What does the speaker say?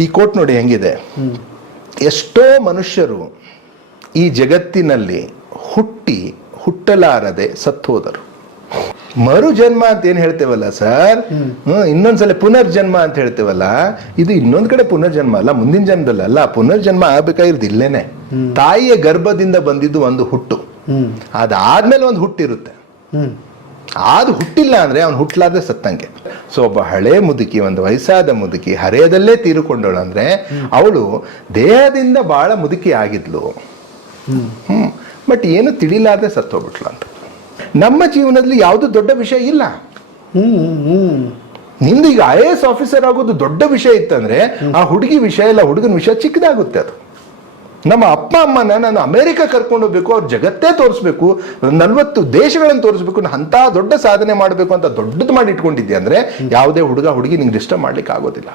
ಈ ಕೋಟ್ ನೋಡಿ ಹೆಂಗಿದೆ? ಎಷ್ಟೋ ಮನುಷ್ಯರು ಈ ಜಗತ್ತಿನಲ್ಲಿ ಹುಟ್ಟಿ ಹುಟ್ಟಲಾರದೆ ಸತ್ತೋದರು ಮರುಜನ್ಮ ಅಂತ ಏನ್ ಹೇಳ್ತೇವಲ್ಲ ಸರ್? ಹ್ಮ್ ಇನ್ನೊಂದ್ಸಲ ಪುನರ್ಜನ್ಮ ಅಂತ ಹೇಳ್ತೇವಲ್ಲ? ಇದು ಇನ್ನೊಂದ್ ಕಡೆ ಪುನರ್ಜನ್ಮ ಅಲ್ಲ ಮುಂದಿನ ಜನ್ಮದಲ್ಲ ಅಲ್ಲ ಪುನರ್ಜನ್ಮ ಆಗ್ಬೇಕಾಗಿರೋದು ಇಲ್ಲೇನೆ. ತಾಯಿಯ ಗರ್ಭದಿಂದ ಬಂದಿದ್ದು ಒಂದು ಹುಟ್ಟು. ಅದಾದ್ಮೇಲೆ ಒಂದು ಹುಟ್ಟಿರುತ್ತೆ. ಅದು ಹುಟ್ಟಿಲ್ಲ ಅಂದ್ರೆ ಅವ್ನು ಹುಟ್ಟಲಾದ್ರೆ ಸತ್ತಂಗೆ. ಸೊ ಒಬ್ಬ ಹಳೆ ಮುದುಕಿ, ಒಂದು ವಯಸ್ಸಾದ ಮುದುಕಿ, ಹರೆಯದಲ್ಲೇ ತೀರಿಕೊಂಡಳು ಅಂದ್ರೆ ಅವಳು ದೇಹದಿಂದ ಬಹಳ ಮುದುಕಿ ಆಗಿದ್ಲು. ಹ್ಮ್. ಬಟ್ ಏನು ತಿಳಿಲಾರ್ದೆ ಸತ್ತೋಗ್ಬಿಟ್ಲು ಅಂತ. ನಮ್ಮ ಜೀವನದಲ್ಲಿ ಯಾವುದು ದೊಡ್ಡ ವಿಷಯ ಇಲ್ಲ. ನಿಂದು ಈಗ ಐ ಎಸ್ ಆಫೀಸರ್ ಆಗೋದು ದೊಡ್ಡ ವಿಷಯ ಇತ್ತಂದ್ರೆ ಆ ಹುಡುಗಿ ವಿಷಯ ಇಲ್ಲ, ಹುಡುಗನ ವಿಷಯ ಚಿಕ್ಕದಾಗುತ್ತೆ ಅದು. ನಮ್ಮ ಅಪ್ಪ ಅಮ್ಮನ ನಾನು ಅಮೆರಿಕ ಕರ್ಕೊಂಡು ಹೋಗ್ಬೇಕು, ಅವ್ರ ಜಗತ್ತೇ ತೋರಿಸ್ಬೇಕು, ನಲ್ವತ್ತು ದೇಶಗಳನ್ನು ತೋರಿಸ್ಬೇಕು ಅಂತ ದೊಡ್ಡ ಸಾಧನೆ ಮಾಡಬೇಕು ಅಂತ ದೊಡ್ಡದು ಮಾಡಿ ಇಟ್ಕೊಂಡಿದ್ದೆ ಅಂದ್ರೆ ಯಾವುದೇ ಹುಡುಗ, ಹುಡುಗಿ ನಿಂಗೆ ಡಿಸ್ಟರ್ಬ್ ಮಾಡ್ಲಿಕ್ಕೆ ಆಗೋದಿಲ್ಲ.